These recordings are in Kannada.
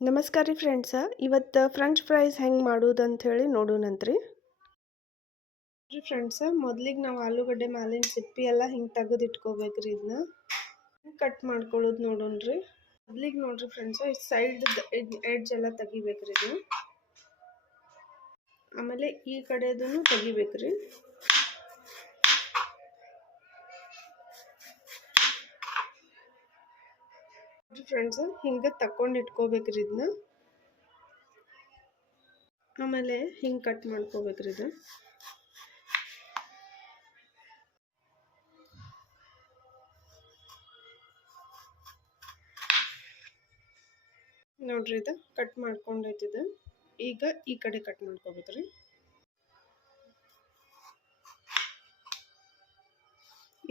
ನಮಸ್ಕಾರ ರೀ ಫ್ರೆಂಡ್ಸ. ಇವತ್ತು ಫ್ರೆಂಚ್ ಫ್ರೈಸ್ ಹೆಂಗೆ ಮಾಡೋದು ಅಂಥೇಳಿ ನೋಡೋಣಂತ್ರಿ. ರೀ ಫ್ರೆಂಡ್ಸ, ಮೊದಲಿಗೆ ನಾವು ಆಲೂಗಡ್ಡೆ ಮ್ಯಾಲಿನ ಸಿಪ್ಪಿ ಎಲ್ಲ ಹಿಂಗೆ ತೆಗೆದು ಇಟ್ಕೋಬೇಕ್ರಿ. ಇದನ್ನ ಕಟ್ ಮಾಡ್ಕೊಳ್ಳೋದು ನೋಡೋಣ್ರಿ. ಮೊದಲಿಗೆ ನೋಡ್ರಿ ಫ್ರೆಂಡ್ಸ, ಸೈಡ್ ಎಡ್ಜ್ ಎಲ್ಲ ತೆಗಿಬೇಕ್ರಿ. ಇದು ಆಮೇಲೆ ಈ ಕಡೆದೂ ತೆಗಿಬೇಕ್ರಿ. ಫ್ರೆಂಡ್ಸ್, ಹಿಂಗೆ ತಕೊಂಡು ಇಟ್ಕೋಬೇಕ್ರಿ. ಇದನ್ನ ಆಮೇಲೆ ಹಿಂಗೆ ಕಟ್ ಮಾಡ್ಕೋಬೇಕ್ರಿ. ಇದು ನೋಡ್ರಿ, ಇದು ಕಟ್ ಮಾಡ್ಕೊಂಡೈತಿದೆ. ಈಗ ಈ ಕಡೆ ಕಟ್ ಮಾಡ್ಕೋಬೇಕ್ರಿ.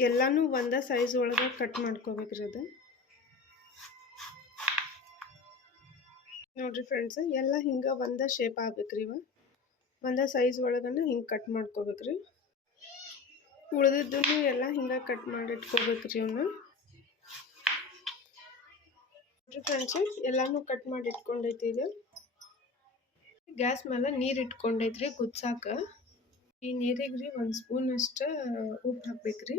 ಎಲ್ಲಾನು ಒಂದ ಸೈಜ್ ಒಳಗೆ ಕಟ್ ಮಾಡ್ಕೋಬೇಕ್ರಿ. ಅದು ನೋಡ್ರಿ ಫ್ರೆಂಡ್ಸ್, ಎಲ್ಲ ಹಿಂಗೆ ಒಂದ ಶೇಪ್ ಆಗ್ಬೇಕ್ರಿ. ಒಂದ ಸೈಜ್ ಒಳಗನ ಹಿಂಗೆ ಕಟ್ ಮಾಡ್ಕೋಬೇಕ್ರಿ. ಉಳಿದಿದ್ದನ್ನು ಎಲ್ಲ ಹಿಂಗೆ ಕಟ್ ಮಾಡಿ ಇಟ್ಕೋಬೇಕ್ರಿ. ಇವನ್ನ ನೋಡ್ರಿ ಫ್ರೆಂಡ್ಸ್, ಎಲ್ಲಾನು ಕಟ್ ಮಾಡಿ ಇಟ್ಕೊಂಡೈತಿ. ಈಗ ಗ್ಯಾಸ್ ಮೇಲೆ ನೀರು ಇಟ್ಕೊಂಡೈತ್ರಿ ಕುದ್ಸಾಕ. ಈ ನೀರಿಗೆ ರೀ 1 ಸ್ಪೂನ್ ಅಷ್ಟು ಉಪ್ಪು ಹಾಕ್ಬೇಕ್ರಿ.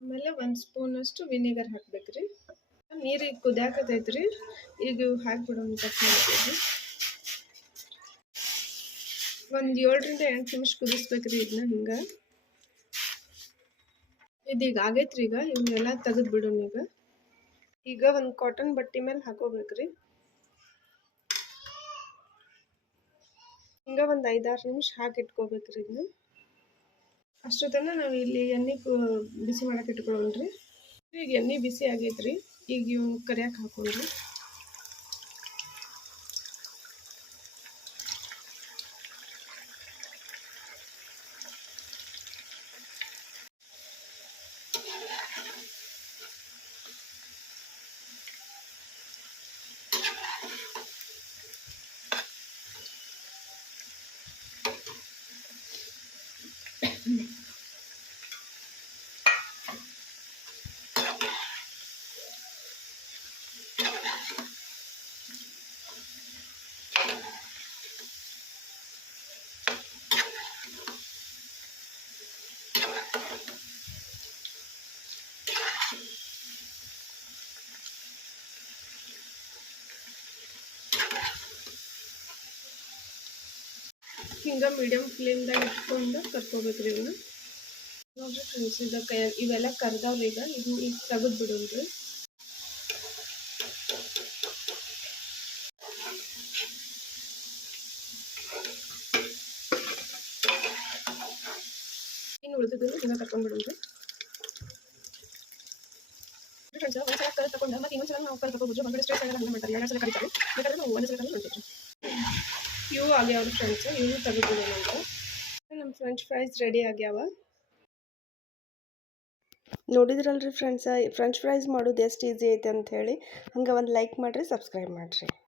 ಆಮೇಲೆ 1 ಸ್ಪೂನ್ ಅಷ್ಟು ವಿನೆಗರ್ ಹಾಕ್ಬೇಕ್ರಿ. ನೀರಿಗೆ ಕುದಿಯಾಕತೈತ್ರಿ. ಈಗ ಹಾಕ್ಬಿಡೋಣ. ಕಟ್ ಮಾಡ್ತೀವಿ. ಒಂದು 7 ರಿಂದ 8 ನಿಮಿಷ ಕುದಿಸ್ಬೇಕ್ರಿ. ಇದನ್ನ ಹಿಂಗೆ ಇದೀಗ ಆಗೈತ್ರಿ. ಈಗ ಇವನ್ನೆಲ್ಲ ತೆಗೆದು ಬಿಡೋಣ. ಈಗ ಒಂದು ಕಾಟನ್ ಬಟ್ಟೆ ಮೇಲೆ ಹಾಕೋಬೇಕ್ರಿ. ಹಿಂಗೆ ಒಂದು 5-6 ನಿಮಿಷ ಹಾಕಿಟ್ಕೋಬೇಕ್ರಿ. ಇದನ್ನ ಅಷ್ಟೊತ್ತನ ನಾವು ಇಲ್ಲಿ ಎಣ್ಣೆ ಬಿಸಿ ಮಾಡಕ್ಕೆ ಇಟ್ಕೊಳ್ಳೋಣ್ರಿ. ಈಗ ಎಣ್ಣೆ ಬಿಸಿ ಆಗೈತ್ರಿ. ಈಗ ಇವ್ ಕರಿಯಾಕೆ ಹಾಕೊಂಡ್ರಿ. ಹಿಂಗೆ ಮೀಡಿಯಮ್ ಫ್ಲೇಮ್ದಾಗ ಇಟ್ಕೊಂಡು ಕರ್ಕೋಬೇಕ್ರಿ. ಇವನ್ನ ನೋಡ್ರಿ ಫ್ರೆಂಡ್ಸ್, ಇವೆಲ್ಲ ಕರ್ದಾವ್ರಿ. ಈಗ ತೆಗೆದು ಬಿಡೋಣ್ರಿ. ಇನ್ನು ಉಳಿದಿದ್ದು ಹಿಂಗೆ ಕರ್ಕೊಂಡ್ಬಿಡೋಣ್ರಿ. ಫ್ರೆಂಡ್ಸ್, ಒಂದ್ಸಲ ಕರ್ ತಗೊಂಡು ಮತ್ತೆ ಇನ್ನೊಂದ್ಸಲ ನಾವು ಕರ್ ತಗೋಬಿಟ್ರೆ ಹೊರಗಡೆ ಸ್ಟ್ರೇಟ್ ಆಗಲ್ಲ. ಹಂಗೆ ಮಾಡ್ತಾರೆ. 2 ಸಲ ಕರಿತಾರೆ. ಬೇಕಾದ್ರೆ ನಾವು 1 ಸಲ ಮಾಡ್ತೀವಿ. ಇವು ಆಗ್ಯಾವ್ರಿ ಫ್ರೆಂಡ್ಸ್. ಇವು ತೆಗೆದ್ಬಿಡೋಣ ಅಂತ. ನಮ್ಮ ಫ್ರೆಂಚ್ ಫ್ರೈಸ್ ರೆಡಿ ಆಗ್ಯಾವ. ನೋಡಿದ್ರಲ್ರಿ ಫ್ರೆಂಡ್ಸ, ಫ್ರೆಂಚ್ ಫ್ರೈಸ್ ಮಾಡೋದು ಎಷ್ಟು ಈಸಿ ಐತೆ ಅಂತ ಹೇಳಿ. ಹಂಗೆ ಒಂದು ಲೈಕ್ ಮಾಡಿರಿ, ಸಬ್ಸ್ಕ್ರೈಬ್ ಮಾಡಿರಿ.